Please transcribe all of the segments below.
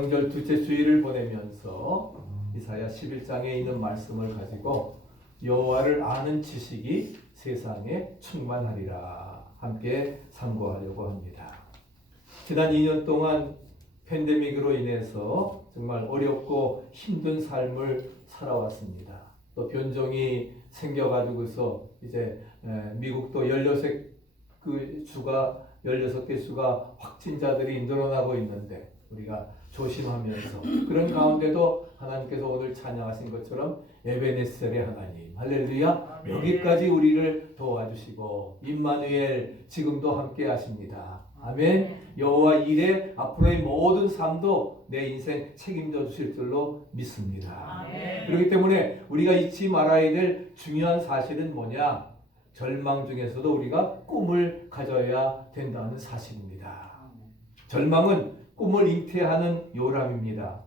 명절 둘째 주일을 보내면서 이사야 11장에 있는 말씀을 가지고 여호와를 아는 지식이 세상에 충만하리라 함께 상고하려고 합니다. 지난 2년 동안 팬데믹으로 인해서 정말 어렵고 힘든 삶을 살아왔습니다. 또 변종이 생겨가지고서 이제 미국도 16개 주가 확진자들이 늘어나고 있는데 우리가 조심하면서 그런 가운데도 하나님께서 오늘 찬양하신 것처럼 에베네셀의 하나님 할렐루야 여기까지 우리를 도와주시고 임마누엘 지금도 함께 하십니다. 아멘. 여호와 일에 앞으로의 모든 삶도 내 인생 책임져 주실 줄로 믿습니다. 아멘. 그렇기 때문에 우리가 잊지 말아야 될 중요한 사실은 뭐냐? 절망 중에서도 우리가 꿈을 가져야 된다는 사실입니다. 절망은 꿈을 잉태하는 요람입니다.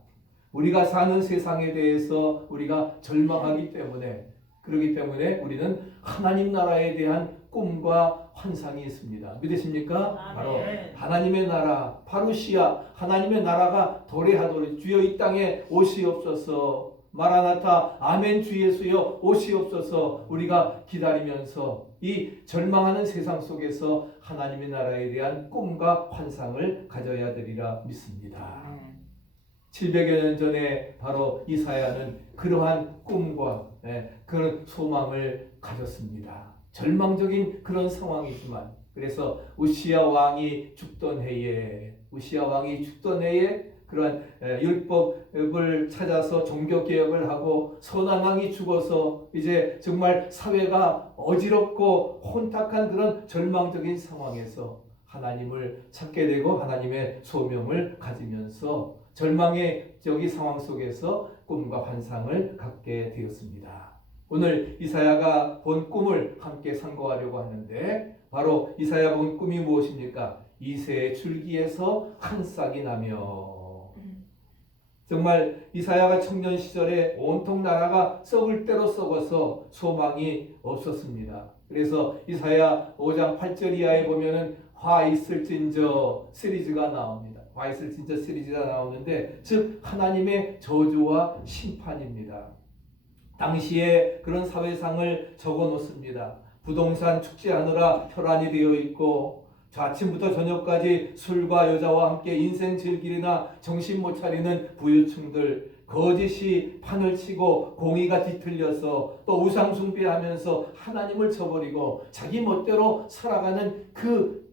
우리가 사는 세상에 대해서 우리가 절망하기 때문에 그렇기 때문에 우리는 하나님 나라에 대한 꿈과 환상이 있습니다. 믿으십니까? 아멘. 바로 하나님의 나라 파루시아 하나님의 나라가 도래하도록 주여 이 땅에 오시옵소서 마라나타 아멘 주 예수여 오시옵소서 우리가 기다리면서 이 절망하는 세상 속에서 하나님의 나라에 대한 꿈과 환상을 가져야 되리라 믿습니다. 700여 년 전에 바로 이사야는 그러한 꿈과 그런 소망을 가졌습니다. 절망적인 그런 상황이지만 그래서 우시야 왕이 죽던 해에 그러한 율법을 찾아서 종교개혁을 하고 선한 왕이 죽어서 이제 정말 사회가 어지럽고 혼탁한 그런 절망적인 상황에서 하나님을 찾게 되고 하나님의 소명을 가지면서 절망의 저기 상황 속에서 꿈과 환상을 갖게 되었습니다. 오늘 이사야가 본 꿈을 함께 상고하려고 하는데 바로 이사야 본 꿈이 무엇입니까? 이새의 줄기에서 한 싹이 나며 정말 이사야가 청년 시절에 온통 나라가 썩을 대로 썩어서 소망이 없었습니다. 그래서 이사야 5장 8절 이하에 보면은 화 있을진저 시리즈가 나옵니다. 화 있을진저 시리즈가 나오는데 즉 하나님의 저주와 심판입니다. 당시에 그런 사회상을 적어 놓습니다. 부동산 축제하느라 혈안이 되어 있고 아침부터 저녁까지 술과 여자와 함께 인생 즐기리나 정신 못 차리는 부유층들 거짓이 판을 치고 공의가 뒤틀려서 또 우상 숭배하면서 하나님을 저버리고 자기 멋대로 살아가는 그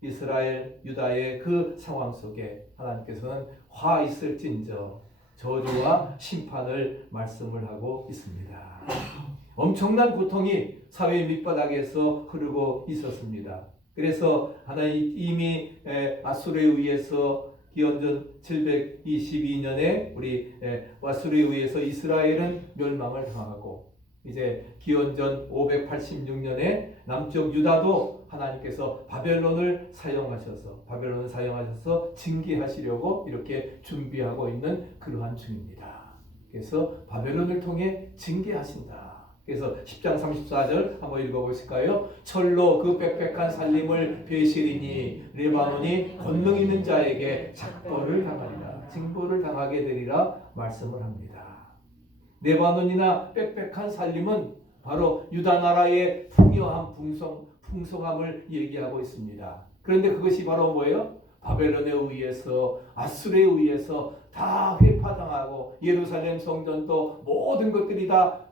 이스라엘 유다의 그 상황 속에 하나님께서는 화 있을진저 저주와 심판을 말씀을 하고 있습니다. 엄청난 고통이 사회 밑바닥에서 흐르고 있었습니다. 그래서 하나님 이미 아수르에 의해서 기원전 722년에 우리 아수르에 의해서 이스라엘은 멸망을 당하고 이제 기원전 586년에 남쪽 유다도 하나님께서 바벨론을 사용하셔서 징계하시려고 이렇게 준비하고 있는 그러한 중입니다. 그래서 바벨론을 통해 징계하신다. 그래서 10장 34절 한번 읽어보실까요? 철로 그 빽빽한 살림을 베시리니 레바논이 권능 있는 자에게 작벌을 당하리라. 징벌을 당하게 되리라 말씀을 합니다. 레바논이나 빽빽한 살림은 바로 유다 나라의 풍요함, 풍성함을 얘기하고 있습니다. 그런데 그것이 바로 뭐예요? 바벨론에 의해서 아수르에 의해서 다 회파당하고 예루살렘 성전도 모든 것들이 다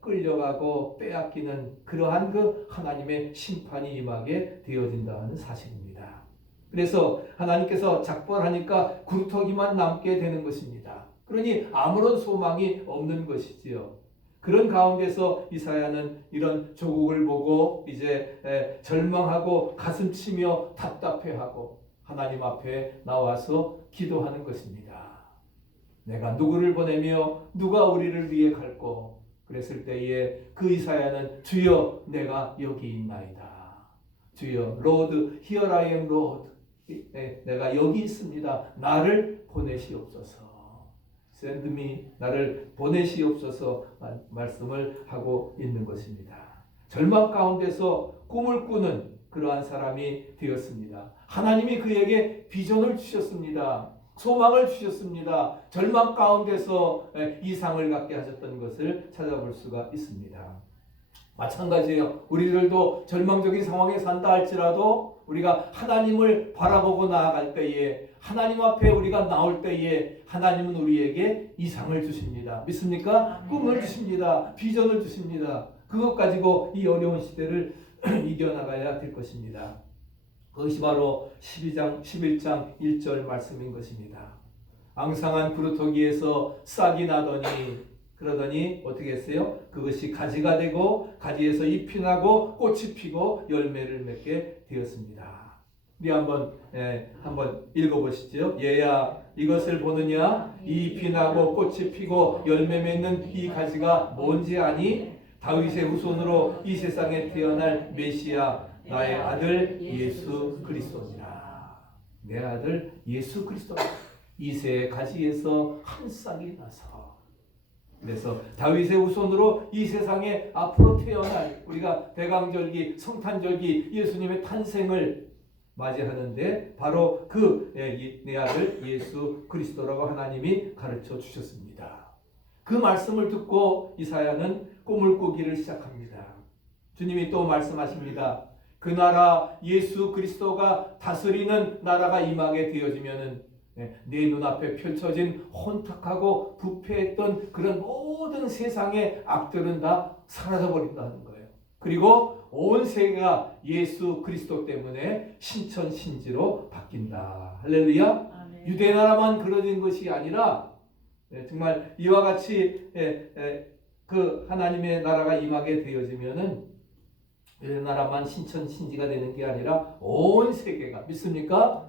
끌려가고 빼앗기는 그러한 그 하나님의 심판이 임하게 되어진다는 사실입니다. 그래서 하나님께서 작벌하니까 굴뚝이만 남게 되는 것입니다. 그러니 아무런 소망이 없는 것이지요. 그런 가운데서 이사야는 이런 조국을 보고 이제 절망하고 가슴치며 답답해하고 하나님 앞에 나와서 기도하는 것입니다. 내가 누구를 보내며 누가 우리를 위해 갈꼬? 그랬을 때에 그 이사야는 주여 내가 여기 있나이다. 주여 Lord, here I am Lord. 내가 여기 있습니다. 나를 보내시옵소서. Send me, 나를 보내시옵소서 말씀을 하고 있는 것입니다. 절망 가운데서 꿈을 꾸는 그러한 사람이 되었습니다. 하나님이 그에게 비전을 주셨습니다. 소망을 주셨습니다. 절망 가운데서 이상을 갖게 하셨던 것을 찾아볼 수가 있습니다. 마찬가지예요. 우리들도 절망적인 상황에 산다 할지라도 우리가 하나님을 바라보고 나아갈 때에, 하나님 앞에 우리가 나올 때에 하나님은 우리에게 이상을 주십니다. 믿습니까? 꿈을 주십니다. 비전을 주십니다. 그것 가지고 이 어려운 시대를 이겨나가야 될 것입니다. 그것이 바로 11장 1절 말씀인 것입니다. 앙상한 그루터기에서 싹이 나더니, 그러더니 어떻게 했어요? 그것이 가지가 되고 가지에서 잎이 나고 꽃이 피고 열매를 맺게 되었습니다. 우리 한번 읽어보시죠. 얘야 이것을 보느냐? 이 잎이 나고 꽃이 피고 열매 맺는 이 가지가 뭔지 아니? 다윗의 후손으로 이 세상에 태어날 메시아 나의 아들 예수 그리스도니라. 내 아들 예수 그리스도. 이새의 가지에서 한 싹이 나서, 그래서 다윗의 후손으로 이 세상에 앞으로 태어날, 우리가 대강절기, 성탄절기 예수님의 탄생을 맞이하는데 바로 내 아들 예수 그리스도라고 하나님이 가르쳐 주셨습니다. 그 말씀을 듣고 이사야는 꿈을 꾸기를 시작합니다. 주님이 또 말씀하십니다. 그 나라 예수 그리스도가 다스리는 나라가 임하게 되어지면은 내 눈앞에 펼쳐진 혼탁하고 부패했던 그런 모든 세상의 악들은 다 사라져버린다는 거예요. 그리고 온 세계가 예수 그리스도 때문에 신천신지로 바뀐다. 할렐루야. 아멘. 유대 나라만 그러는 것이 아니라 정말 이와 같이 그 하나님의 나라가 임하게 되어지면은 유대 나라만 신천신지가 되는 게 아니라 온 세계가, 믿습니까?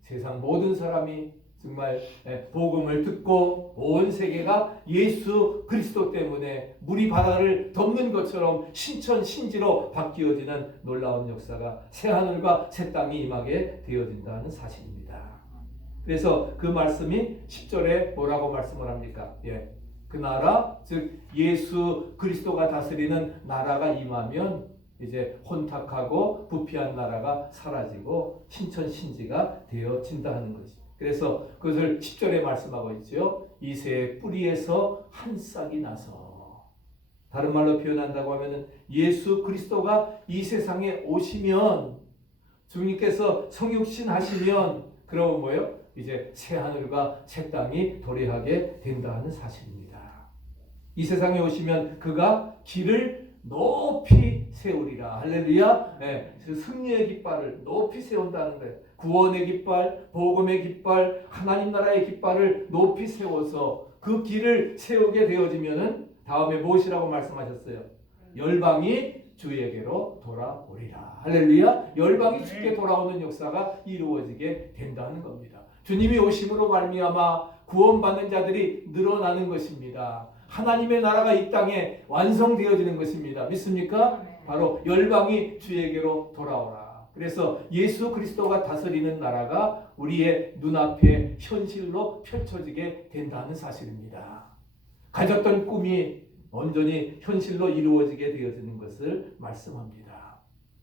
세상 모든 사람이 정말 복음을 듣고 온 세계가 예수 그리스도 때문에 물이 바다를 덮는 것처럼 신천신지로 바뀌어지는 놀라운 역사가 새하늘과 새 땅이 임하게 되어진다는 사실입니다. 그래서 그 말씀이 10절에 뭐라고 말씀을 합니까? 그 나라, 즉 예수 그리스도가 다스리는 나라가 임하면 이제 혼탁하고 부패한 나라가 사라지고 신천신지가 되어진다는 것이. 그래서 그것을 10절에 말씀하고 있죠. 이새의 뿌리에서 한 싹이 나서, 다른 말로 표현한다고 하면 예수 그리스도가 이 세상에 오시면, 주님께서 성육신 하시면 그러면 뭐예요? 이제 새 하늘과 새 땅이 도래하게 된다는 사실입니다. 이 세상에 오시면 그가 길을 높이 세우리라. 할렐루야. 승리의 깃발을 높이 세운다는 거예요. 구원의 깃발, 복음의 깃발, 하나님 나라의 깃발을 높이 세워서 그 길을 세우게 되어지면은 다음에 무엇이라고 말씀하셨어요? 열방이 주에게로 돌아오리라. 할렐루야. 열방이 주께 돌아오는 역사가 이루어지게 된다는 겁니다. 주님이 오심으로 말미암아 구원받는 자들이 늘어나는 것입니다. 하나님의 나라가 이 땅에 완성되어지는 것입니다. 믿습니까? 바로 열방이 주에게로 돌아오라. 그래서 예수 그리스도가 다스리는 나라가 우리의 눈앞에 현실로 펼쳐지게 된다는 사실입니다. 가졌던 꿈이 온전히 현실로 이루어지게 되어지는 것을 말씀합니다.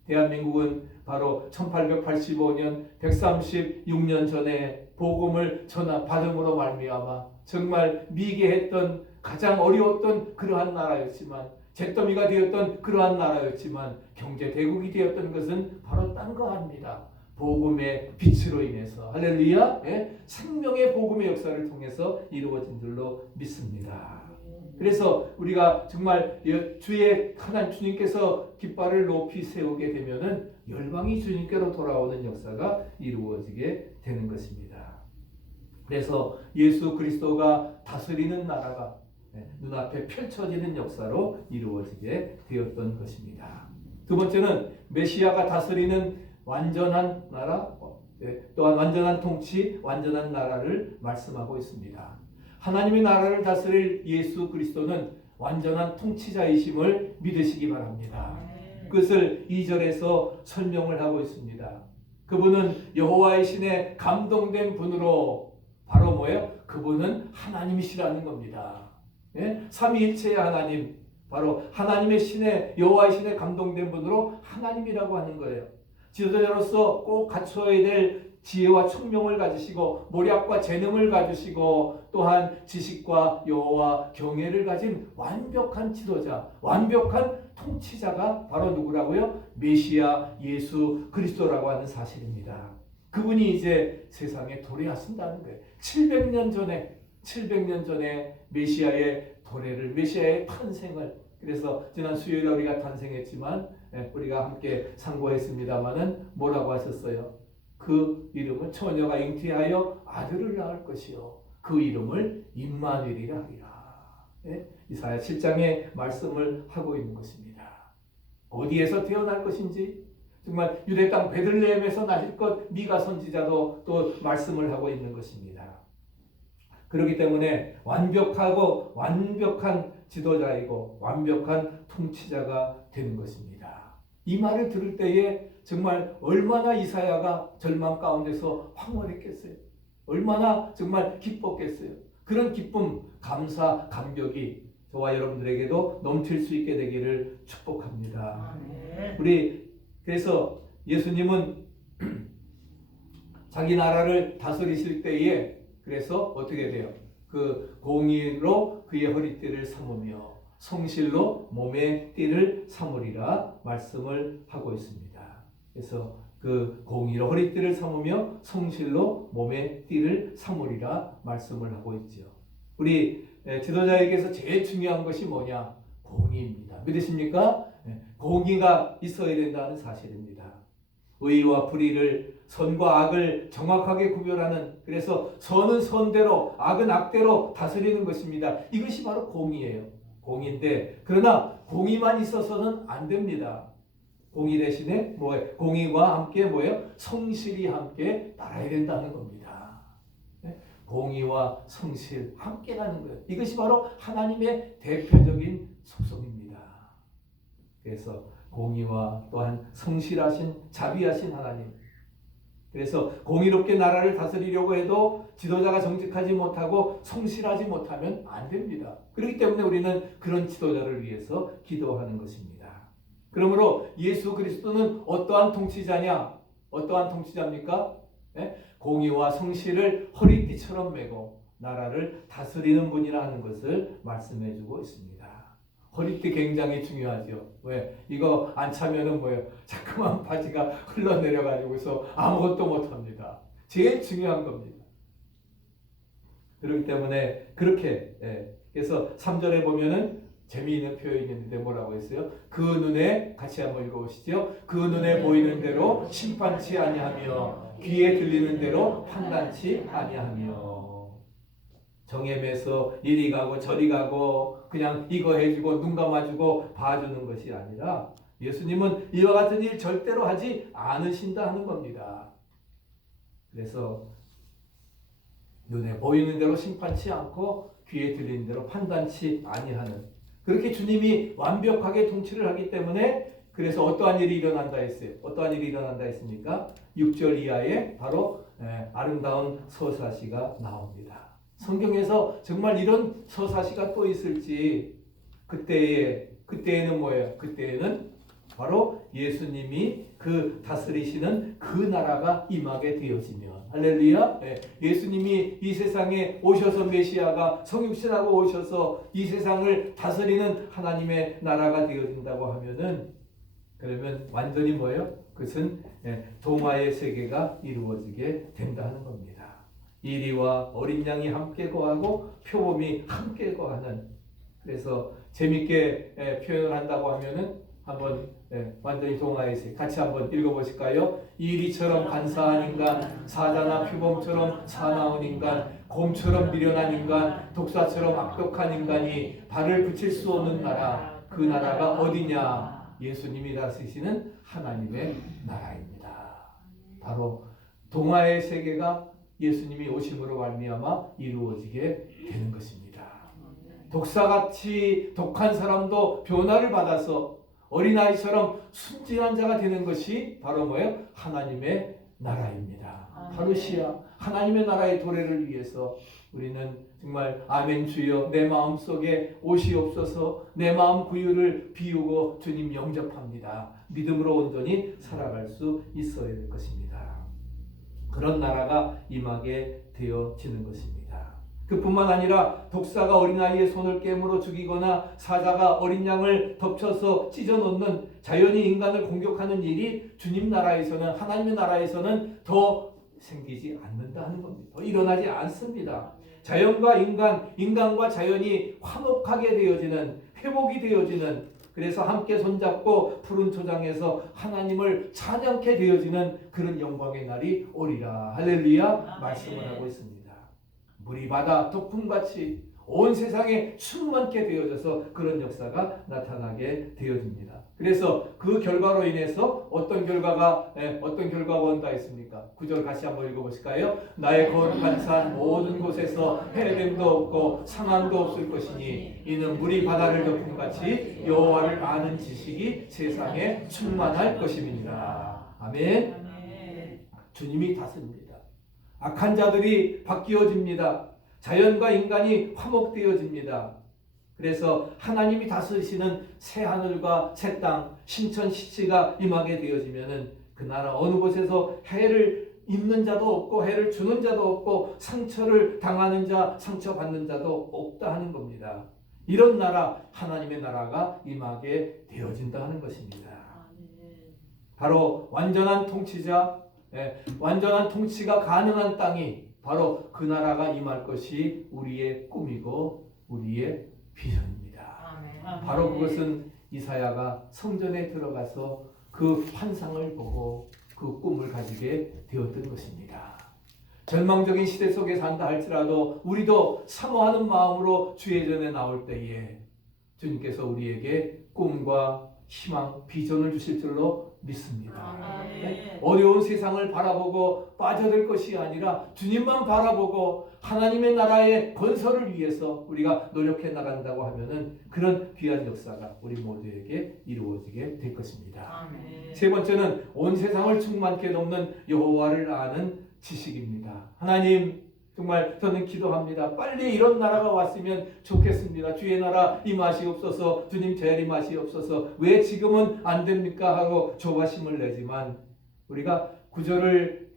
대한민국은 바로 1885년 136년 전에 복음을 받음으로 말미암아 정말 미개했던, 가장 어려웠던 그러한 나라였지만, 잿더미가 되었던 그러한 나라였지만 경제 대국이 되었던 것은 바로 딴 거 아닙니다. 복음의 빛으로 인해서. 할렐루야. 생명의 복음의 역사를 통해서 이루어진 줄로 믿습니다. 그래서 우리가 정말 주의 하나님 주님께서 깃발을 높이 세우게 되면은 열방이 주님께로 돌아오는 역사가 이루어지게 되는 것입니다. 그래서 예수 그리스도가 다스리는 나라가 눈앞에 펼쳐지는 역사로 이루어지게 되었던 것입니다. 두 번째는 메시아가 다스리는 완전한 나라, 또한 완전한 통치, 완전한 나라를 말씀하고 있습니다. 하나님의 나라를 다스릴 예수 그리스도는 완전한 통치자이심을 믿으시기 바랍니다. 그것을 2절에서 설명을 하고 있습니다. 그분은 여호와의 신에 감동된 분으로, 바로 뭐예요? 그분은 하나님이시라는 겁니다. 삼위일체의 하나님, 바로 하나님의 신에, 여호와의 신에 감동된 분으로 하나님이라고 하는 거예요. 지도자로서 꼭 갖춰야 될 지혜와 총명을 가지시고 모략과 재능을 가지시고 또한 지식과 여호와 경외를 가진 완벽한 지도자, 완벽한 통치자가 바로 누구라고요? 메시아 예수 그리스도라고 하는 사실입니다. 그분이 이제 세상에 도래하신다는 거예요. 700년 전에 메시아의 도래를, 메시아의 탄생을, 그래서 지난 수요일에 우리가 탄생했지만 우리가 함께 상고했습니다마는 뭐라고 하셨어요? 그 이름은 처녀가 잉태하여 아들을 낳을 것이요 그 이름을 임마누엘이라 하리라. 이사야 7장의 말씀을 하고 있는 것입니다. 어디에서 태어날 것인지, 정말 유대 땅 베들레헴에서 나실 것, 미가 선지자도 또 말씀을 하고 있는 것입니다. 그렇기 때문에 완벽한 지도자이고 완벽한 통치자가 되는 것입니다. 이 말을 들을 때에 정말 얼마나 이사야가 절망 가운데서 황홀했겠어요. 얼마나 정말 기뻤겠어요. 그런 기쁨, 감사, 감격이 저와 여러분들에게도 넘칠 수 있게 되기를 축복합니다. 그래서 예수님은 자기 나라를 다스리실 때에 그래서 어떻게 돼요? 그 공의로 그의 허리띠를 삼으며 성실로 몸의 띠를 삼으리라 말씀을 하고 있습니다. 그래서 그 공의로 허리띠를 삼으며 성실로 몸의 띠를 삼으리라 말씀을 하고 있죠. 우리 지도자에게서 제일 중요한 것이 뭐냐? 공의입니다. 믿으십니까? 공의가 있어야 된다는 사실입니다. 의와 불의를, 선과 악을 정확하게 구별하는, 그래서 선은 선대로 악은 악대로 다스리는 것입니다. 이것이 바로 공의예요. 공의인데, 그러나 공의만 있어서는 안 됩니다. 공의 대신에 공의와 함께 성실이 함께 따라야 된다는 겁니다. 공의와 성실 함께 가는 거예요. 이것이 바로 하나님의 대표적인 속성입니다. 그래서 공의와 또한 성실하신 자비하신 하나님. 그래서 공의롭게 나라를 다스리려고 해도 지도자가 정직하지 못하고 성실하지 못하면 안 됩니다. 그렇기 때문에 우리는 그런 지도자를 위해서 기도하는 것입니다. 그러므로 예수 그리스도는 어떠한 통치자냐? 어떠한 통치자입니까? 공의와 성실을 허리띠처럼 메고 나라를 다스리는 분이라는 것을 말씀해 주고 있습니다. 허리띠 굉장히 중요하죠. 왜? 이거 안 차면은 자꾸만 바지가 흘러내려가지고서 아무것도 못합니다. 제일 중요한 겁니다. 그렇기 때문에 그렇게 그래서 3절에 보면은 재미있는 표현이 있는데 뭐라고 했어요? 그 눈에, 같이 한번 읽어보시죠. 그 눈에 보이는 대로 심판치 아니하며 귀에 들리는 대로 판단치 아니하며. 정엠에서 이리 가고 저리 가고 그냥 이거 해주고 눈 감아주고 봐주는 것이 아니라 예수님은 이와 같은 일 절대로 하지 않으신다 하는 겁니다. 그래서 눈에 보이는 대로 심판치 않고 귀에 들리는 대로 판단치 아니하는, 그렇게 주님이 완벽하게 통치를 하기 때문에 그래서 어떠한 일이 일어난다 했어요? 어떠한 일이 일어난다 했습니까? 6절 이하에 바로 아름다운 서사시가 나옵니다. 성경에서 정말 이런 서사시가 또 있을지, 그때에는 뭐예요? 그때에는 바로 예수님이 그 다스리시는 그 나라가 임하게 되어지면, 할렐루야. 예수님이 이 세상에 오셔서, 메시아가 성육신하고 오셔서 이 세상을 다스리는 하나님의 나라가 되어진다고 하면은, 그러면 완전히 뭐예요? 그것은 동화의 세계가 이루어지게 된다는 겁니다. 이리와 어린 양이 함께 거하고 표범이 함께 거하는, 그래서 재밌게 표현을 한다고 하면은 한번 완전히 동화의 세계 같이 한번 읽어보실까요? 이리처럼 간사한 인간, 사자나 표범처럼 사나운 인간, 곰처럼 미련한 인간, 독사처럼 악독한 인간이 발을 붙일 수 없는 나라, 그 나라가 어디냐? 예수님이 다스리시는 하나님의 나라입니다. 바로 동화의 세계가 예수님이 오심으로 말미암아 이루어지게 되는 것입니다. 독사같이 독한 사람도 변화를 받아서 어린아이처럼 순진한 자가 되는 것이 바로 뭐예요? 하나님의 나라입니다. 파루시아 하나님의 나라의 도래를 위해서 우리는 정말 아멘 주여 내 마음속에 오시옵소서, 내 마음 구유를 비우고 주님 영접합니다. 믿음으로 온전히 살아갈 수 있어야 될 것입니다. 그런 나라가 임하게 되어지는 것입니다. 그뿐만 아니라 독사가 어린아이의 손을 깨물어 죽이거나 사자가 어린 양을 덮쳐서 찢어놓는 자연이 인간을 공격하는 일이 주님 나라에서는, 하나님의 나라에서는 더 생기지 않는다 하는 겁니다. 더 일어나지 않습니다. 자연과 인간과 자연이 화목하게 되어지는, 회복이 되어지는, 그래서 함께 손잡고 푸른 초장에서 하나님을 찬양케 되어지는 그런 영광의 날이 오리라. 할렐루야. 말씀을 하고 있습니다. 물이 바다 독풍같이 온 세상에 충만케 되어져서 그런 역사가 나타나게 되어집니다. 그래서 그 결과로 인해서 어떤 결과가 온다 했습니까? 9절 같이 한번 읽어보실까요? 나의 거룩한 산 모든 곳에서 해됨도 없고 상한도 없을 것이니 이는 물이 바다를 덮음같이 여호와를 아는 지식이 세상에 충만할 것입니다. 아멘. 주님이 다스립니다. 악한 자들이 바뀌어집니다. 자연과 인간이 화목되어집니다. 그래서 하나님이 다스리시는 새 하늘과 새 땅, 신천시치가 임하게 되어지면은 그 나라 어느 곳에서 해를 입는 자도 없고 해를 주는 자도 없고 상처를 당하는 자, 상처받는 자도 없다 하는 겁니다. 이런 나라, 하나님의 나라가 임하게 되어진다 하는 것입니다. 바로 완전한 통치자, 완전한 통치가 가능한 땅이 바로 그 나라가 임할 것이 우리의 꿈이고 우리의 비전입니다. 아멘. 바로 그것은 이사야가 성전에 들어가서 그 환상을 보고 그 꿈을 가지게 되었던 것입니다. 절망적인 시대 속에 산다 할지라도 우리도 사모하는 마음으로 주의 전에 나올 때에 주님께서 우리에게 꿈과 희망, 비전을 주실 줄로 믿습니다. 네? 어려운 세상을 바라보고 빠져들 것이 아니라 주님만 바라보고 하나님의 나라의 건설을 위해서 우리가 노력해 나간다고 하면은 그런 귀한 역사가 우리 모두에게 이루어지게 될 것입니다. 아멘. 세 번째는 온 세상을 충만케 돕는 여호와를 아는 지식입니다. 하나님, 정말 저는 기도합니다. 빨리 이런 나라가 왔으면 좋겠습니다. 주의 나라 임하시옵소서. 주님 재림하시옵소서. 왜 지금은 안 됩니까? 하고 조바심을 내지만 우리가 구절을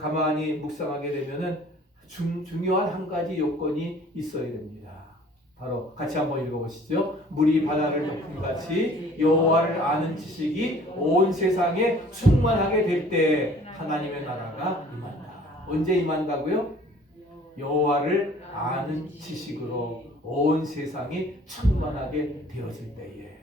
가만히 묵상하게 되면은 중요한 한 가지 요건이 있어야 됩니다. 바로 같이 한번 읽어보시죠. 물이 바다를 덮음같이 여호와를 아는 지식이 온 세상에 충만하게 될 때 하나님의 나라가 임한다. 언제 임한다고요? 여호와를 아는 지식으로 온 세상이 충만하게 되어질 때에,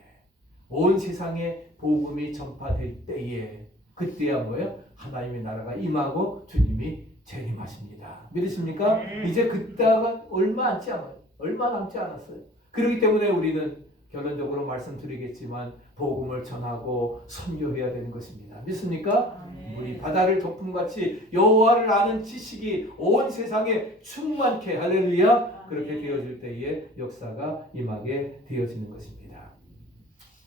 온 세상에 복음이 전파될 때에, 그때야 뭐예요? 하나님의 나라가 임하고 주님이 재림하십니다. 믿으십니까? 이제 그때가 얼마 남지 않았어요. 그렇기 때문에 우리는 결론적으로 말씀드리겠지만 복음을 전하고 선교해야 되는 것입니다. 믿습니까? 물이 바다를 덮음같이 여호와를 아는 지식이 온 세상에 충만케, 할렐루야, 그렇게 되어질 때에 역사가 임하게 되어지는 것입니다.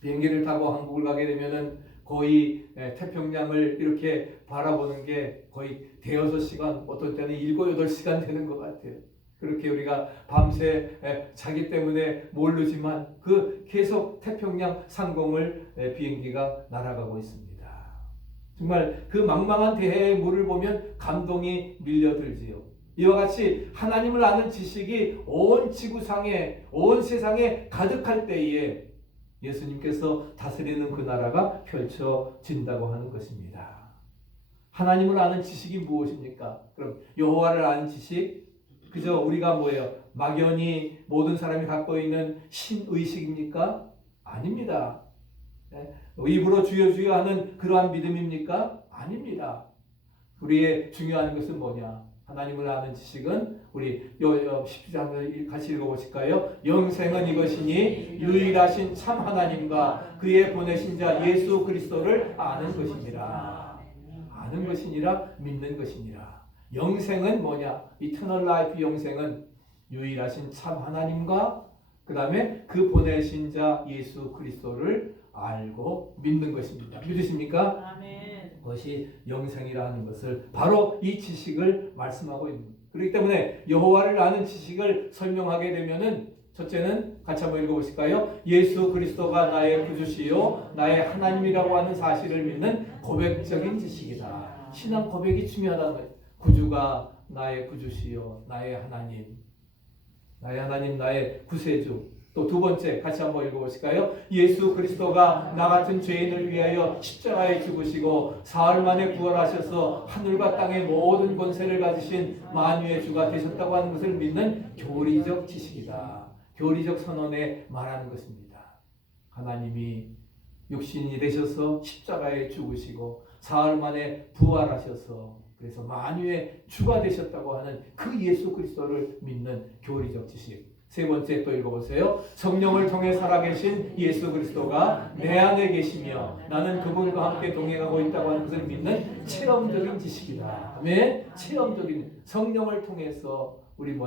비행기를 타고 한국을 가게 되면은 거의 태평양을 이렇게 바라보는 게 거의 대여섯 시간, 어떤 때는 7, 8시간 되는 것 같아요. 그렇게 우리가 밤새 자기 때문에 모르지만 그 계속 태평양 상공을 비행기가 날아가고 있습니다. 정말 그 망망한 대해의 물을 보면 감동이 밀려들지요. 이와 같이 하나님을 아는 지식이 온 지구상에, 온 세상에 가득할 때에 예수님께서 다스리는 그 나라가 펼쳐진다고 하는 것입니다. 하나님을 아는 지식이 무엇입니까? 그럼 여호와를 아는 지식, 그저 우리가 뭐예요? 막연히 모든 사람이 갖고 있는 신의식입니까? 아닙니다. 입으로 주여 주여 하는 그러한 믿음입니까? 아닙니다. 우리의 중요한 것은 뭐냐? 하나님을 아는 지식은 우리 10장을 같이 읽어보실까요? 영생은 이것이니 유일하신 참 하나님과 그의 보내신 자 예수 그리스도를 아는 것이니라. 아는 것이니라, 믿는 것이니라. 영생은 뭐냐? Eternal Life 영생은 유일하신 참 하나님과 그 다음에 그 보내신 자 예수 그리스도를 알고 믿는 것입니다. 믿으십니까? 아멘. 그것이 영생이라 하는 것을 바로 이 지식을 말씀하고 있는 겁니다. 그렇기 때문에 여호와를 아는 지식을 설명하게 되면은 첫째는 같이 한번 읽어보실까요? 예수 그리스도가 나의 구주시요 나의 하나님이라고 하는 사실을 믿는 고백적인 지식이다. 신앙 고백이 중요하다는 거예요. 구주가 나의 구주시요 나의 하나님, 나의 구세주. 또 두 번째 같이 한번 읽어보실까요? 예수 그리스도가 나 같은 죄인을 위하여 십자가에 죽으시고 사흘 만에 부활하셔서 하늘과 땅의 모든 권세를 가지신 만유의 주가 되셨다고 하는 것을 믿는 교리적 지식이다. 교리적 선언에 말하는 것입니다. 하나님이 육신이 되셔서 십자가에 죽으시고 사흘 만에 부활하셔서 그래서 만유의 주가 되셨다고 하는 그 예수 그리스도를 믿는 교리적 지식. 세 번째 또 읽어보세요. 성령을 통해 살아계신 예수 그리스도가 내 안에 계시며 나는 그분과 함께 동행하고 있다고 하는 것을 믿는 체험적인 지식이다. 아멘. 체험적인 성령을 통해서 우리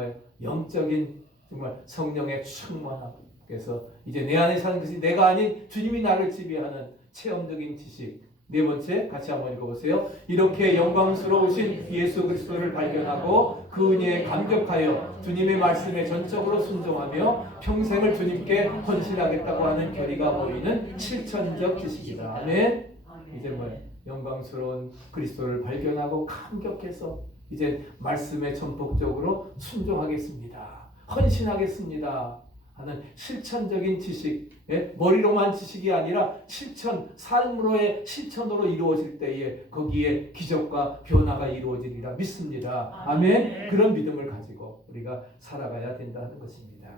영적인 정말 성령의 충만함. 그래서 이제 내 안에 사는 것이 내가 아닌 주님이 나를 지배하는 체험적인 지식. 네 번째 같이 한번 읽어보세요. 이렇게 영광스러우신 예수 그리스도를 발견하고 그 은혜에 감격하여 주님의 말씀에 전적으로 순종하며 평생을 주님께 헌신하겠다고 하는 결의가 보이는 실천적 지식이다. 아멘. 이제 영광스러운 그리스도를 발견하고 감격해서 이제 말씀에 전폭적으로 순종하겠습니다. 헌신하겠습니다. 하는 실천적인 지식, 머리로만 지식이 아니라 실천, 삶으로의 실천으로 이루어질 때에 거기에 기적과 변화가 이루어지리라 믿습니다. 아멘. 그런 믿음을 가지고 우리가 살아가야 된다는 것입니다.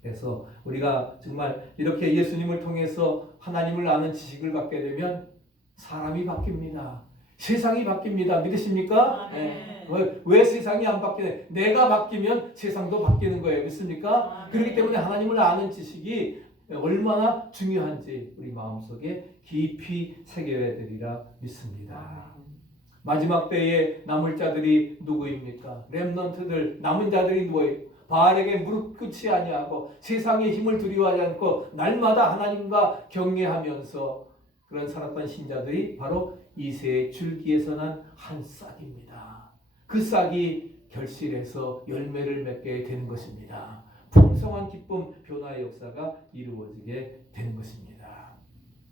그래서 우리가 정말 이렇게 예수님을 통해서 하나님을 아는 지식을 갖게 되면 사람이 바뀝니다. 세상이 바뀝니다. 믿으십니까? 왜 세상이 안 바뀌네? 내가 바뀌면 세상도 바뀌는 거예요. 믿습니까? 그렇기 때문에 하나님을 아는 지식이 얼마나 중요한지 우리 마음속에 깊이 새겨야 되리라 믿습니다. 마지막 때에 남을 자들이 누구입니까? 렘넌트들, 남은 자들이 누구예요? 바알에게 무릎 꿇지 아니하고 세상의 힘을 두려워하지 않고 날마다 하나님과 경외하면서 그런 살았던 신자들이 바로 이새의 줄기에서 난 한 싹입니다. 그 싹이 결실해서 열매를 맺게 되는 것입니다. 풍성한 기쁨, 변화의 역사가 이루어지게 되는 것입니다.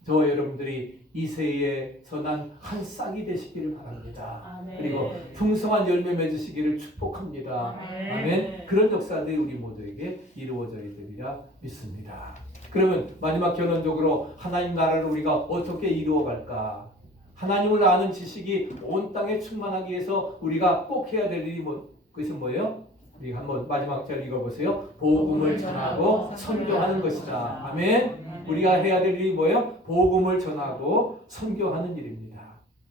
저와 여러분들이 이새에서 난 한 싹이 되시기를 바랍니다. 아멘. 그리고 풍성한 열매 맺으시기를 축복합니다. 아멘. 그런 역사들이 우리 모두에게 이루어져야 되리라 믿습니다. 그러면 마지막 결론적으로 하나님 나라를 우리가 어떻게 이루어갈까? 하나님을 아는 지식이 온 땅에 충만하기 위해서 우리가 꼭 해야 될 일이 그것은 뭐예요? 우리 한번 마지막 절 읽어보세요. 복음을 전하고 선교하는 것이다. 아멘. 우리가 해야 될 일이 뭐예요? 복음을 전하고 선교하는 일입니다.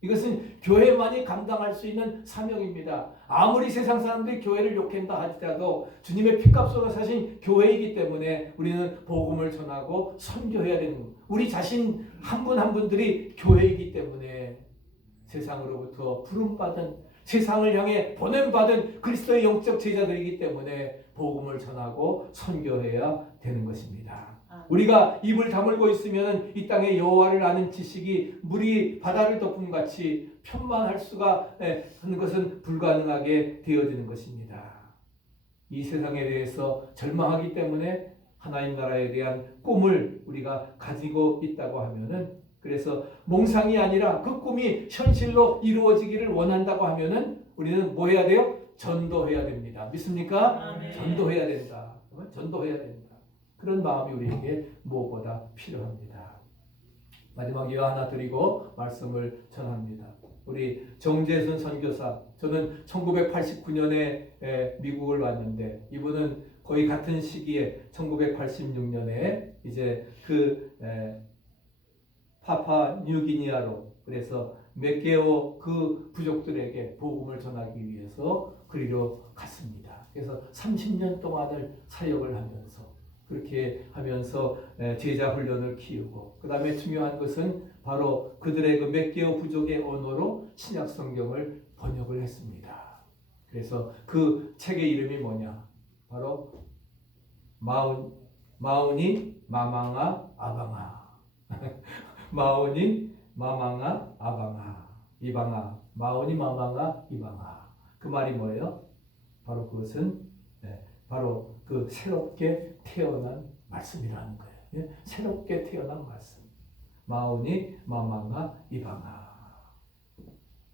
이것은 교회만이 감당할 수 있는 사명입니다. 아무리 세상 사람들이 교회를 욕한다 하더라도 주님의 피값으로 사신 교회이기 때문에 우리는 복음을 전하고 선교해야 되는 겁니다. 우리 자신 한 분 한 분들이 교회이기 때문에 세상으로부터 부름받은 세상을 향해 보냄받은 그리스도의 영적 제자들이기 때문에 복음을 전하고 선교해야 되는 것입니다. 우리가 입을 다물고 있으면 이 땅의 여호와를 아는 지식이 물이 바다를 덮음 같이 편만할 수가 하는 것은 불가능하게 되어지는 것입니다. 이 세상에 대해서 절망하기 때문에 하나님 나라에 대한 꿈을 우리가 가지고 있다고 하면은 그래서 몽상이 아니라 그 꿈이 현실로 이루어지기를 원한다고 하면은 우리는 뭐 해야 돼요? 전도해야 됩니다. 믿습니까? 아멘. 전도해야 된다. 전도해야 된다. 그런 마음이 우리에게 무엇보다 필요합니다. 마지막 예화 하나 드리고 말씀을 전합니다. 우리 정재순 선교사, 저는 1989년에 미국을 왔는데 이분은 거의 같은 시기에 1986년에 이제 파파 뉴기니아로 그래서 메케오 그 부족들에게 복음을 전하기 위해서 그리로 갔습니다. 그래서 30년 동안을 사역을 하면서 그렇게 하면서 제자 훈련을 키우고 그 다음에 중요한 것은 바로 그들의 그 메케오 부족의 언어로 신약 성경을 번역을 했습니다. 그래서 그 책의 이름이 뭐냐? 바로 마우니 마망아 아방아 마오니 마망아 아방아 이방아 마오니 마망아 이방아 그 말이 뭐예요? 바로 그것은 바로 그 새롭게 태어난 말씀이라는 거예요. 새롭게 태어난 말씀. 마오니 마망아 이방아.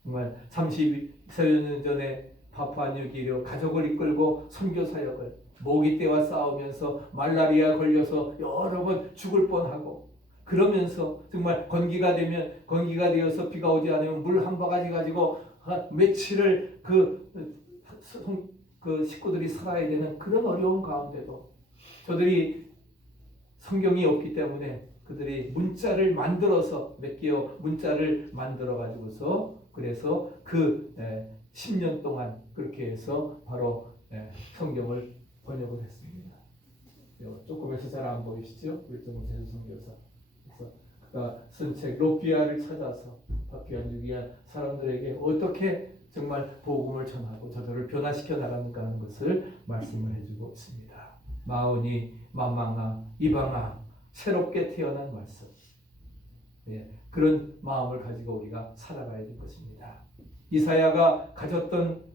정말 30년 전에 파푸아뉴기니로 가족을 이끌고 선교 사역을 모기떼와 싸우면서 말라리아 걸려서 여러 번 죽을 뻔하고 그러면서 정말 건기가 되어서 비가 오지 않으면 물 한 바가지 가지고 며칠을 그 식구들이 살아야 되는 그런 어려운 가운데도 저들이 성경이 없기 때문에 그들이 문자를 만들어서 몇 개의 문자를 만들어 가지고서 그래서 그 10년 동안 그렇게 해서 바로 성경을 번역을 했습니다. 조금에서 잘 안 보이시죠? wilton 제주 선교사. 그래서 그가 쓴 책 로피아를 찾아서 파푸아뉴기니아 사람들에게 어떻게 정말 복음을 전하고 저들을 변화시켜 나가는가 하는 것을 말씀을 해주고 있습니다. 마오니 마망아 이방아 새롭게 태어난 말씀. 그런 마음을 가지고 우리가 살아가야 될 것입니다. 이사야가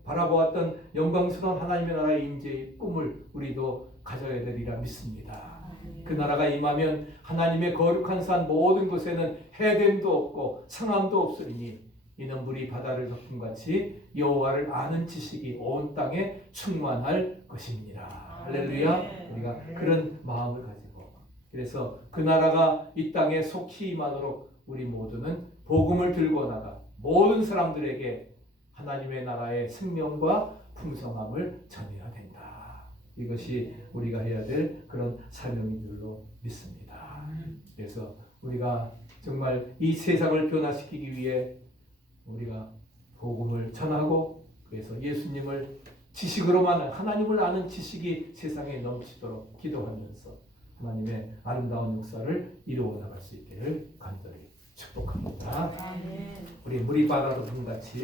바라보았던 영광스러운 하나님의 나라의 임재의 꿈을 우리도 가져야 되리라 믿습니다. 그 나라가 임하면 하나님의 거룩한 산 모든 곳에는 해됨도 없고 상함도 없으리니 이는 물이 바다를 덮음 같이 여호와를 아는 지식이 온 땅에 충만할 것입니다. 할렐루야. 우리가 그런 마음을 가지고 그래서 그 나라가 이 땅에 속히 임하도록 우리 모두는 복음을 들고 나가 모든 사람들에게 하나님의 나라의 생명과 풍성함을 전해야 된다. 이것이 우리가 해야 될 그런 사명인 줄로 믿습니다. 그래서 우리가 정말 이 세상을 변화시키기 위해 우리가 복음을 전하고 그래서 예수님을 지식으로만 하나님을 아는 지식이 세상에 넘치도록 기도하면서 하나님의 아름다운 역사를 이루어 나갈 수 있기를 간절히 축복합니다. 우리 물이 바다로 같이